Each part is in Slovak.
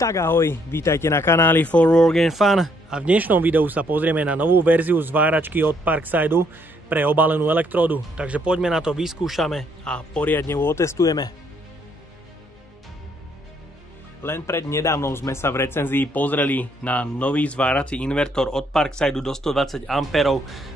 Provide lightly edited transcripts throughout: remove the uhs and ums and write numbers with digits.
Tak ahoj, vítajte na kanáli For Work and Fun a v dnešnom videu sa pozrieme na novú verziu zváračky od Parksideu pre obalenú elektródu. Takže poďme na to, vyskúšame a poriadne ju otestujeme. Len pred nedávnom sme sa v recenzii pozreli na nový zvárací invertor od Parksideu do 120 A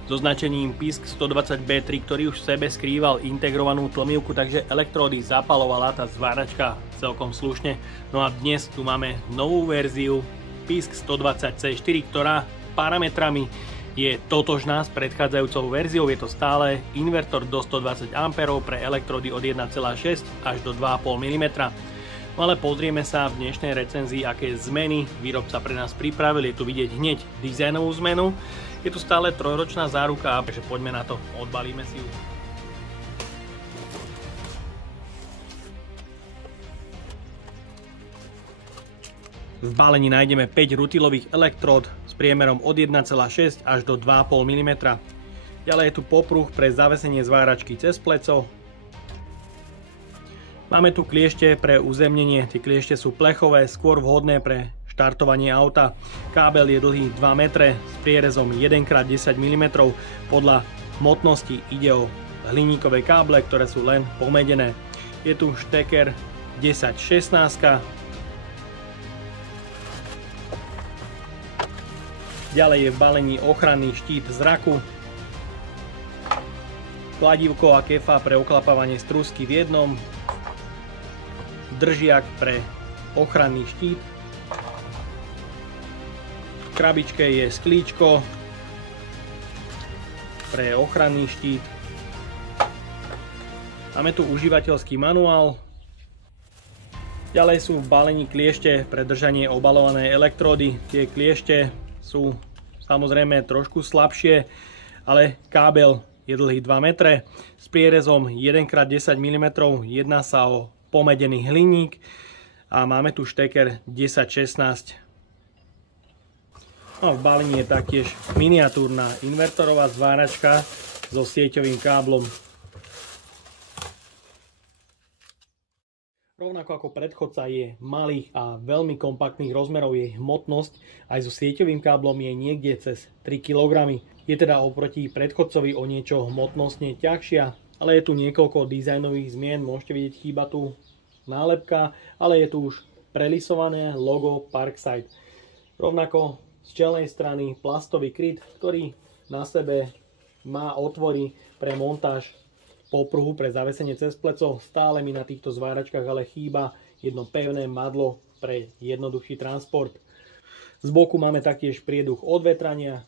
so značením PISK 120B3, ktorý už v sebe skrýval integrovanú tlmivku, takže elektródy zapalovala tá zváračka celkom slušne. No a dnes tu máme novú verziu PISK 120C4, ktorá parametrami je totožná s predchádzajúcou verziou. Je to stále invertor do 120 A pre elektródy od 1,6 až do 2,5 mm. No ale pozrieme sa v dnešnej recenzii, aké zmeny výrobca pre nás pripravil. Je tu vidieť hneď dizajnovú zmenu. Je tu stále trojročná záruka, takže poďme na to, odbalíme si ju. V balení nájdeme 5 rutilových elektród s priemerom od 1,6 až do 2,5 mm. Ďalej je tu popruh pre zavesenie zváračky cez pleco. Máme tu kliešte pre uzemnenie, tie kliešte sú plechové, skôr vhodné pre štartovanie auta. Kábel je dlhý 2 m s prierezom 1x10 mm. Podľa hmotnosti ide o hliníkové káble, ktoré sú len pomedené. Je tu šteker 1016. Ďalej je v balení ochranný štít zraku, kladívko a kefa pre oklapávanie strúsky v jednom, držiak pre ochranný štít, v krabičke je sklíčko pre ochranný štít, máme tu užívateľský manuál, ďalej sú v balení kliešte pre držanie obalovanej elektródy. Tie kliešte sú samozrejme trošku slabšie, ale kábel je dlhý 2 m s prierezom 1x10 mm, jedná sa o pomedený hliník a máme tu šteker 1016. No, v balení je taktiež miniatúrna invertorová zváračka so sieťovým káblom. Rovnako ako predchodca je malých a veľmi kompaktných rozmerov, jej hmotnosť aj so sieťovým káblom je niekde cez 3 kg. Je teda oproti predchodcovi o niečo hmotnostne ťažšia, ale je tu niekoľko dizajnových zmien. Môžete vidieť, chýba tu nálepka, ale je tu už prelisované logo Parkside. Rovnako z čelnej strany plastový kryt, ktorý na sebe má otvory pre montáž popruhu pre zavesenie cez pleco. Stále mi na týchto zváračkách ale chýba jedno pevné madlo pre jednoduchý transport. Z boku máme taktiež prieduch odvetrania.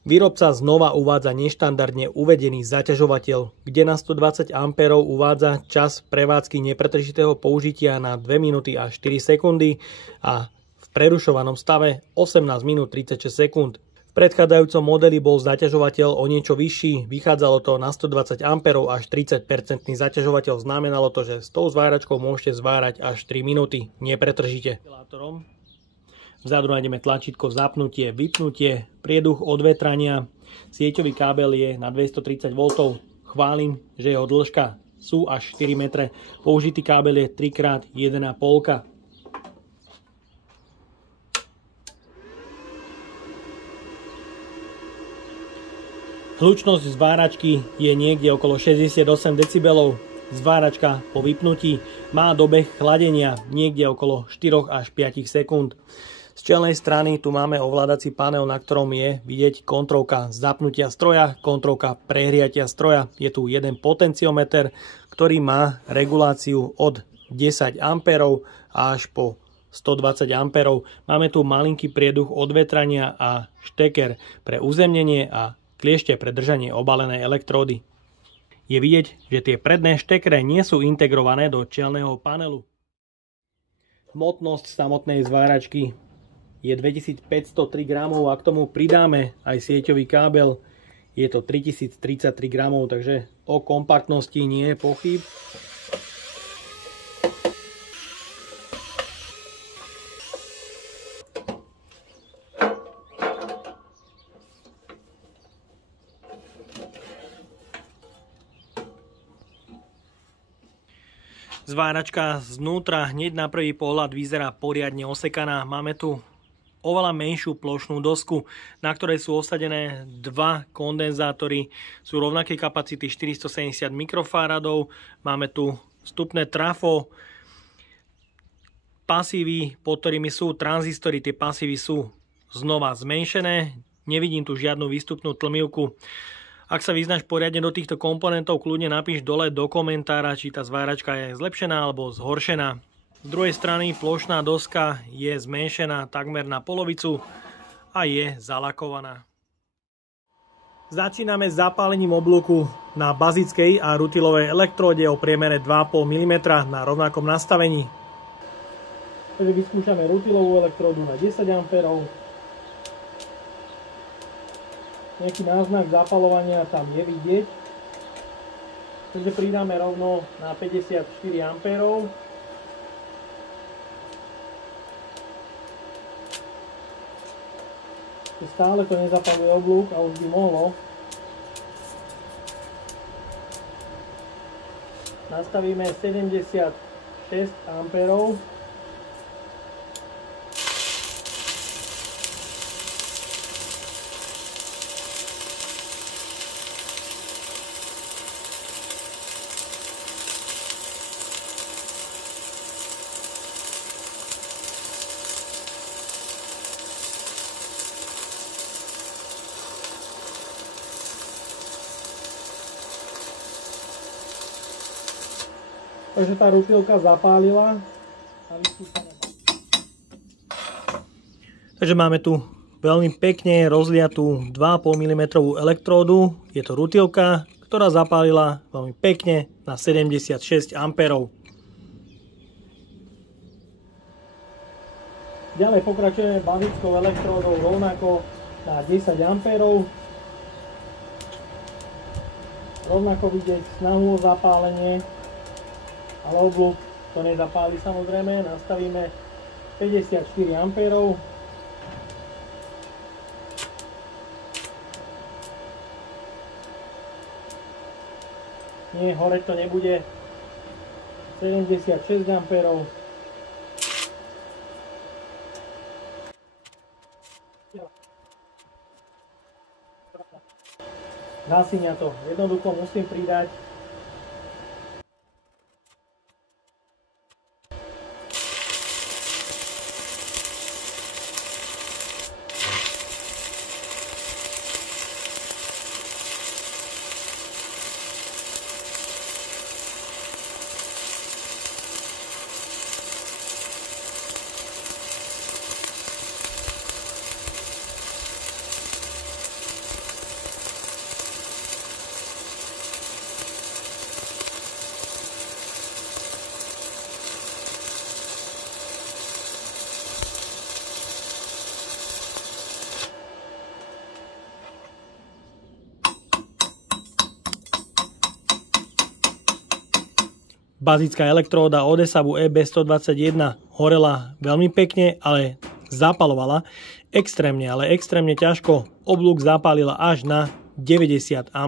Výrobca znova uvádza neštandardne uvedený zaťažovateľ, kde na 120 A uvádza čas prevádzky nepretržitého použitia na 2 minúty a 4 sekundy a v prerušovanom stave 18 minút 36 sekúnd. V predchádzajúcom modeli bol zaťažovateľ o niečo vyšší, vychádzalo to na 120 A až 30% zaťažovateľ, znamenalo to, že s tou zváračkou môžete zvárať až 3 minúty nepretržite. Vzadu nájdeme tlačítko zapnutie, vypnutie, prieduch odvetrania, sieťový kábel je na 230 V. Chválim, že jeho dĺžka sú až 4 m. Použitý kábel je 3x1,5. Hlučnosť zváračky je niekde okolo 68 dB. Zváračka po vypnutí má dobeh chladenia niekde okolo 4 až 5 sekúnd. Z čelnej strany tu máme ovládací panel, na ktorom je vidieť kontrolka zapnutia stroja, kontrolka prehriatia stroja. Je tu jeden potenciometer, ktorý má reguláciu od 10 A až po 120 A. Máme tu malinký prieduch odvetrania a šteker pre uzemnenie a kliešte pre držanie obalenej elektródy. Je vidieť, že tie predné štekre nie sú integrované do čelného panelu. Hmotnosť samotnej zváračky je 2503 gramov a k tomu pridáme aj sieťový kábel, je to 3033 gramov, takže o kompaktnosti nie je pochyb. Zváračka znútra hneď na prvý pohľad vyzerá poriadne osekaná. Máme tu oveľa menšiu plošnú dosku, na ktorej sú osadené dva kondenzátory. Sú rovnakej kapacity 470 mikrofaradov. Máme tu vstupné trafo, pasívy, pod ktorými sú tranzistory. Tie pasívy sú znova zmenšené. Nevidím tu žiadnu výstupnú tlmivku. Ak sa vyznáš poriadne do týchto komponentov, kľudne napíš dole do komentára, či tá zváračka je zlepšená alebo zhoršená. Z druhej strany plošná doska je zmenšená takmer na polovicu a je zalakovaná. Začíname s zapálením oblúku na bazickej a rutilovej elektróde o priemere 2,5 mm na rovnakom nastavení. Takže vyskúšame rutilovú elektródu na 10 A. Nejaký náznak zapaľovania tam je vidieť. Takže pridáme rovno na 54 A. Stále to nezapaľuje oblúk a už by mohlo. Nastavíme 76 A. Takže tá rutilka zapálila. Takže máme tu veľmi pekne rozliatú 2,5 mm elektródu. Je to rutilka, ktorá zapálila veľmi pekne na 76 A. Ďalej pokračujeme bazickou elektródou rovnako na 10 A. Rovnako vidieť snahu o zapálenie, ale oblúk to nezapáli samozrejme. Nastavíme 54 A. Nie, hore to nebude. 76 A. Zasíňa to. Jednoducho musím pridať. Bazická elektróda od ESABu EB121 horela veľmi pekne, ale zapalovala extrémne, ale extrémne ťažko. Oblúk zapálila až na 90 A.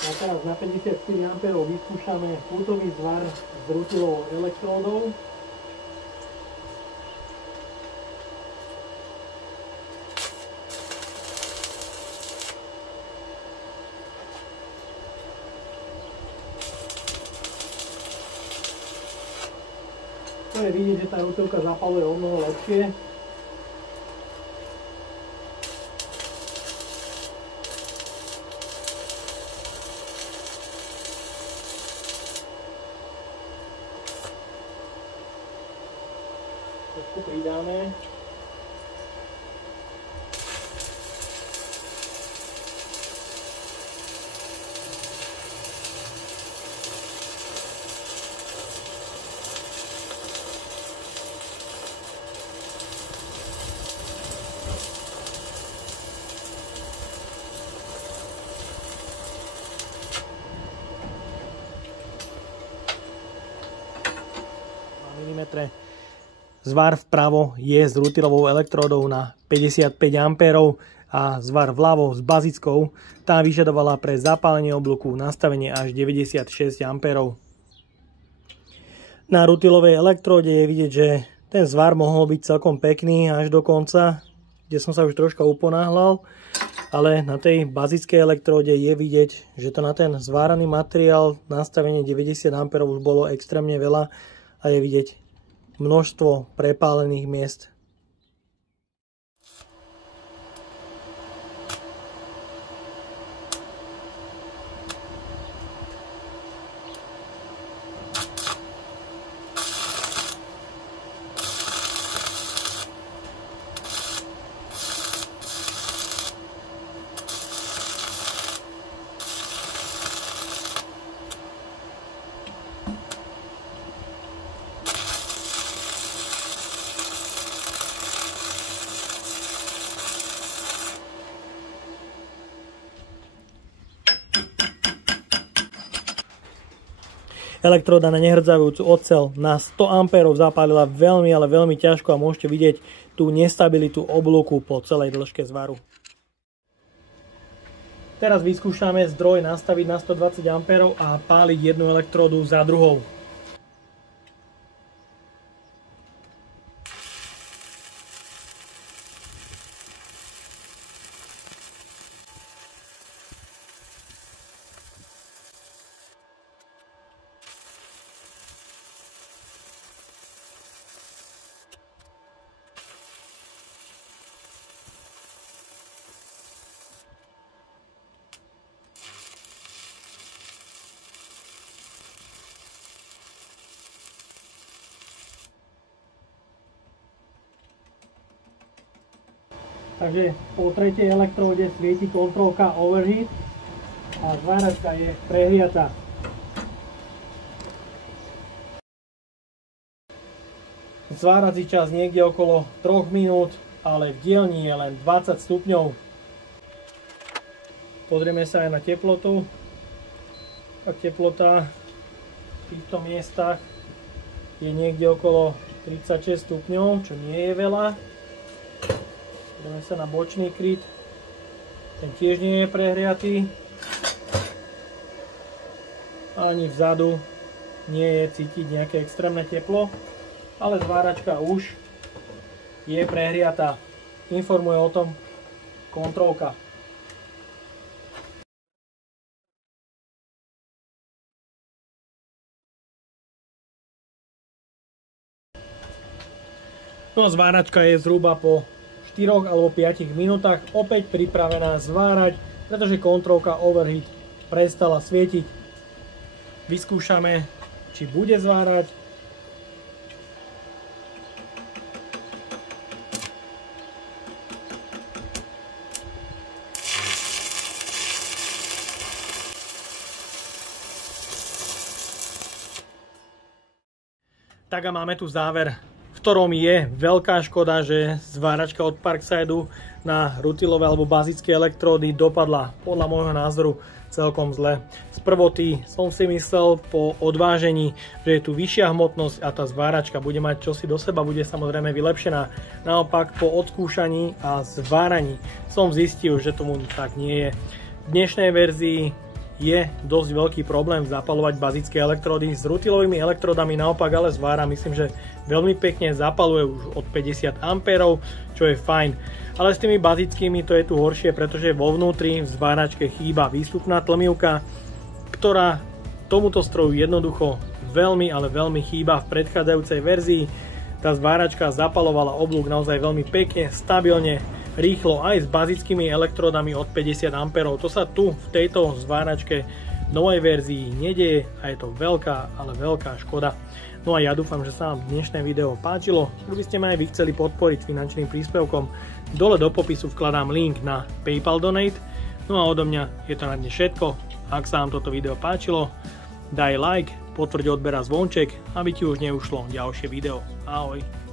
A teraz na 54 A vyskúšame pultový zvar s rutilovou elektródou. To je vidieť, že tá rutilka zapaluje o mnoho lepšie. Trošku pridáme. Zvar vpravo je s rutilovou elektródou na 55 A a zvar vľavo s bazickou, tá vyžadovala pre zapálenie oblúku nastavenie až 96 A. Na rutilovej elektróde je vidieť, že ten zvar mohol byť celkom pekný až do konca, kde som sa už troška uponáhľal, ale na tej bazickej elektróde je vidieť, že to na ten zváraný materiál nastavenie 90 A už bolo extrémne veľa a je vidieť množstvo prepálených miest. Elektróda na nehrdzavujúcu oceľ na 100 A zapálila veľmi, ale veľmi ťažko a môžete vidieť tú nestabilitu oblúku po celej dĺžke zvaru. Teraz vyskúšame zdroj nastaviť na 120 A a páliť jednu elektródu za druhou. Takže po tretej elektróde svieti kontrolka overheat a zváračka je prehriatá. Zvárací čas niekde okolo 3 minút, ale v dielni je len 20 stupňov. Pozrieme sa aj na teplotu. Tak teplota v týchto miestach je niekde okolo 36 stupňov, čo nie je veľa. Pozrieme sa na bočný kryt. Ten tiež nie je prehriatý. Ani vzadu nie je cítiť nejaké extrémne teplo, ale zváračka už je prehriatá. Informuje o tom kontrolka. No, zváračka je zhruba po 4 alebo 5 minútach opäť pripravená zvárať, pretože kontrolka overheat prestala svietiť. Vyskúšame, či bude zvárať. Tak a máme tu záver, v ktorom je veľká škoda, že zváračka od Parksideu na rutilové alebo bazické elektródy dopadla podľa môjho názoru celkom zle. Z prvoty som si myslel po odvážení, že je tu vyššia hmotnosť a tá zváračka bude mať čosi do seba, bude samozrejme vylepšená. Naopak po odskúšaní a zváraní som zistil, že tomu tak nie je. V dnešnej verzii je dosť veľký problém zapaľovať bazické elektródy. S rutilovými elektródami naopak ale zvára, myslím, že veľmi pekne zapaluje už od 50 A, čo je fajn. Ale s tými bazickými to je tu horšie, pretože vo vnútri v zváračke chýba výstupná tlmivka, ktorá tomuto stroju jednoducho veľmi, ale veľmi chýba v predchádzajúcej verzii. Tá zváračka zapalovala oblúk naozaj veľmi pekne, stabilne, rýchlo aj s bazickými elektródami od 50 A. To sa tu v tejto zváračke novej verzii nedeje a je to veľká, ale veľká škoda. No a ja dúfam, že sa vám dnešné video páčilo. Ak by ste ma aj vy chceli podporiť finančným príspevkom, dole do popisu vkladám link na PayPal Donate. No a odo mňa je to na dnes všetko. Ak sa vám toto video páčilo, daj like, potvrď odber a zvonček, aby ti už neušlo ďalšie video. Ahoj.